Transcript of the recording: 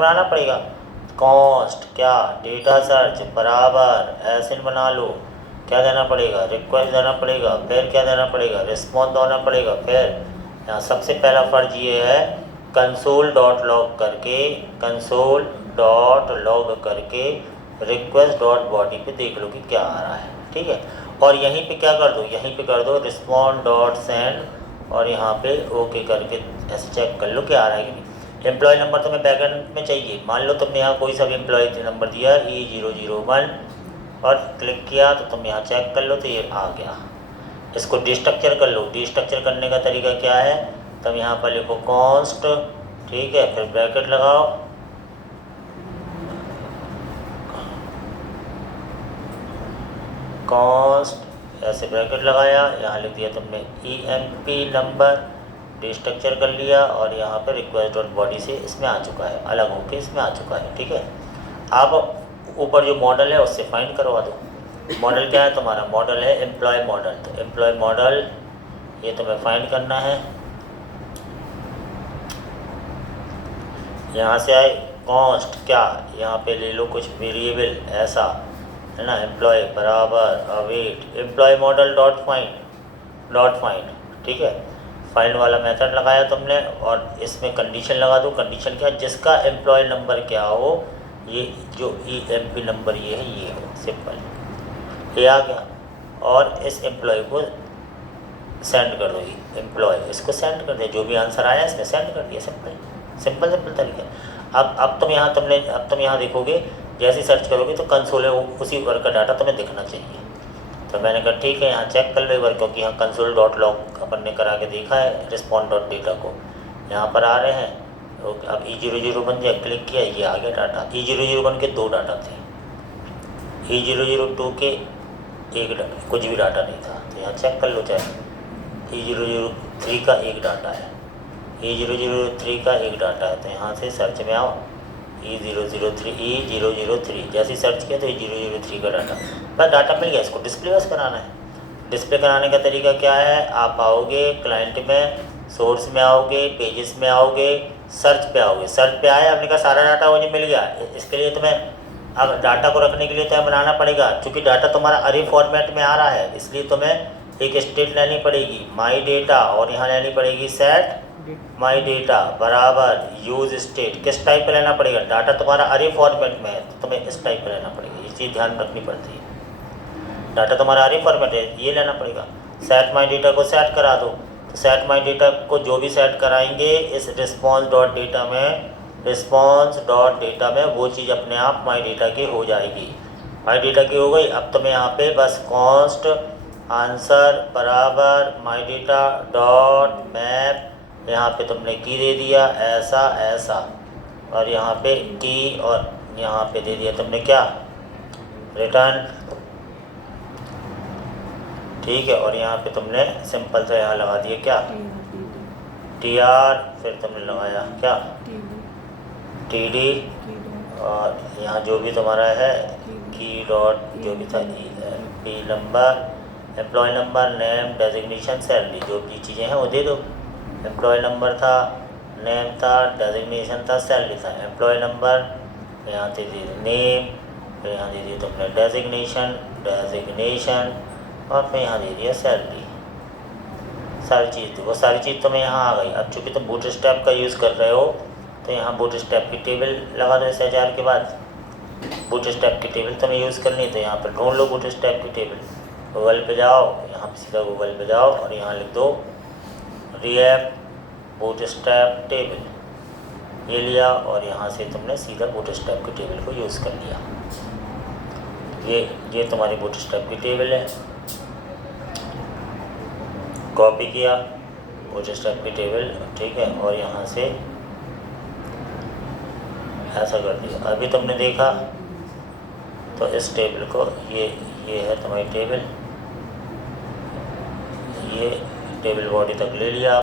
बनाना पड़ेगा। कॉन्स्ट क्या, data search बराबर एसिन बना लो, क्या देना पड़ेगा, रिक्वेस्ट देना पड़ेगा, फिर क्या देना पड़ेगा, रिस्पॉन्स देना पड़ेगा। फिर यहाँ सबसे पहला फर्ज ये है कंसोल डॉट लॉग करके रिक्वेस्ट डॉट बॉडी पे देख लो कि क्या आ रहा है, ठीक है। और यहीं पे क्या कर दो, यहीं पे कर दो रिस्पॉन्ड डॉट सेंड और यहाँ पे ओके करके ऐसे चेक कर लो क्या आ रहा है कि नहीं। एम्प्लॉय नंबर तुम्हें बैकएंड में चाहिए, मान लो तुमने यहाँ कोई सा भी एम्प्लॉय नंबर दिया E001 और क्लिक किया तो तुम यहाँ चेक कर लो तो ये आ गया। इसको डिस्ट्रक्चर कर लो। डिस्ट्रक्चर करने का तरीका क्या है, तुम यहाँ पर लिखो कॉन्स्ट, ठीक है, फिर ब्रैकेट लगाओ, कॉन्स्ट ऐसे ब्रैकेट लगाया, यहाँ लिख दिया तुमने EMP नंबर, डिस्ट्रक्चर कर लिया और यहाँ पर रिक्वेस्ट डॉट बॉडी से इसमें आ चुका है, अलग होके इसमें आ चुका है, ठीक है। अब ऊपर जो मॉडल है उससे फाइंड करवा दो। मॉडल क्या है तुम्हारा, मॉडल है एम्प्लॉय मॉडल, तो एम्प्लॉय मॉडल ये तुम्हें फाइंड करना है। यहाँ से आए कॉन्स्ट क्या, यहाँ पे ले लो कुछ वेरिएबल ऐसा है ना, एम्प्लॉय बराबर await employ model dot find, ठीक है। फाइंड वाला मेथड लगाया तुमने और इसमें कंडीशन लगा दो। कंडीशन क्या, जिसका एम्प्लॉय नंबर क्या हो, ये जो EMP नंबर ये है ये हो, सिंपल, ये आ गया। और इस एम्प्लॉय को सेंड कर दो, एम्प्लॉय इसको सेंड कर दिया, जो भी आंसर आया इसमें सेंड कर दिया, सिंपल तरीका। अब तुम यहाँ देखोगे, जैसे सर्च करोगे तो कंसोल है उसी वर्क का डाटा तुम्हें दिखना चाहिए। तो मैंने कहा ठीक है, यहाँ चेक कर लो एक बार, क्योंकि यहाँ कंसोल डॉट लॉग अपन ने करा के देखा है रिस्पॉन्ड डॉट डेटा को, यहाँ पर आ रहे हैं। तो अब E001 दिया, क्लिक किया, ये आ गया डाटा। E001 के 2 डाटा थे, E002 के एक कुछ भी डाटा नहीं था, तो यहाँ चेक कर लो। चाहे E003 का एक डाटा है, E003 का एक डाटा है, तो यहाँ से सर्च में आओ E003 जैसे सर्च किया तो E003 का डाटा, बस डाटा मिल गया। इसको डिस्प्ले बस कराना है। डिस्प्ले कराने का तरीका क्या है, आप आओगे क्लाइंट में, सोर्स में आओगे, पेजेस में आओगे, सर्च पे आओगे। सर्च पे आए, आपने कहा सारा डाटा मुझे मिल गया। इसके लिए तुम्हें अब डाटा को रखने के लिए तुम्हें बनाना पड़ेगा, क्योंकि डाटा तुम्हारा अरे फॉर्मेट में आ रहा है, इसलिए तुम्हें एक स्टेट लेनी पड़ेगी माई डेटा, और यहाँ लेनी पड़ेगी सेट माई डेटा बराबर यूज स्टेट। किस टाइप का लेना पड़ेगा, डाटा तुम्हारा अरे फॉर्मेट में है तो तुम्हें इस टाइप का लेना पड़ेगा, ये चीज़ ध्यान रखनी पड़ती है। डाटा तुम्हारा अरे फॉर्मेट है, ये लेना पड़ेगा। सेट माई डेटा को सेट करा दो, तो सेट माई डेटा को जो भी सेट कराएंगे इस रिस्पॉन्स डॉट डेटा में वो चीज़ अपने आप माई डेटा की हो जाएगी। माई डेटा की हो गई। अब तुम्हें यहाँ पे बस कॉन्स्ट आंसर बराबर माई डेटा डॉट मैप, यहाँ पे तुमने की दे दिया ऐसा, और यहाँ पे की, और यहाँ पे दे दिया तुमने क्या, रिटर्न, ठीक है। और यहाँ पे तुमने सिंपल सा यहाँ लगा दिया क्या, TR, फिर तुमने लगाया क्या, TD, और यहाँ जो भी तुम्हारा है की डॉट जो भी था, EMP number, employ number, name, designation, salary, जो भी चीज़ें हैं वो दे दो। एम्प्लॉय नंबर था, नेम था, डेजिग्नेशन था, सैलरी था। एम्प्लॉय नंबर यहाँ दे दी नेम, फिर यहाँ दे दी तुमने डेजिग्नेशन, और फिर यहाँ दे दिया सैलरी। सारी चीज़ थी, वो सारी चीज़ तुम्हें यहाँ आ गई। अब चूँकि तुम बूटस्ट्रैप का यूज़ कर रहे हो तो यहाँ बूटस्ट्रैप की टेबल लगा दो। SHR के बाद बूटस्ट्रैप की टेबल तुम्हें यूज़ करनी है, तो यहाँ पर ढूंढ लो बूटस्ट्रैप की टेबल। गूगल पे जाओ, यहाँ पे सीधा गूगल पे जाओ और यहाँ लिख दो रिएक्ट बूटस्ट्रैप टेबल, ये लिया और यहाँ से तुमने सीधा बूटस्ट्रैप की टेबल को यूज़ कर लिया। ये तुम्हारी बूटस्ट्रैप की टेबल है, कॉपी किया बूटस्ट्रैप की टेबल, ठीक है, और यहाँ से ऐसा कर दिया। अभी तुमने देखा तो इस टेबल को ये है तुम्हारी टेबल, ये टेबल बॉडी तक ले लिया।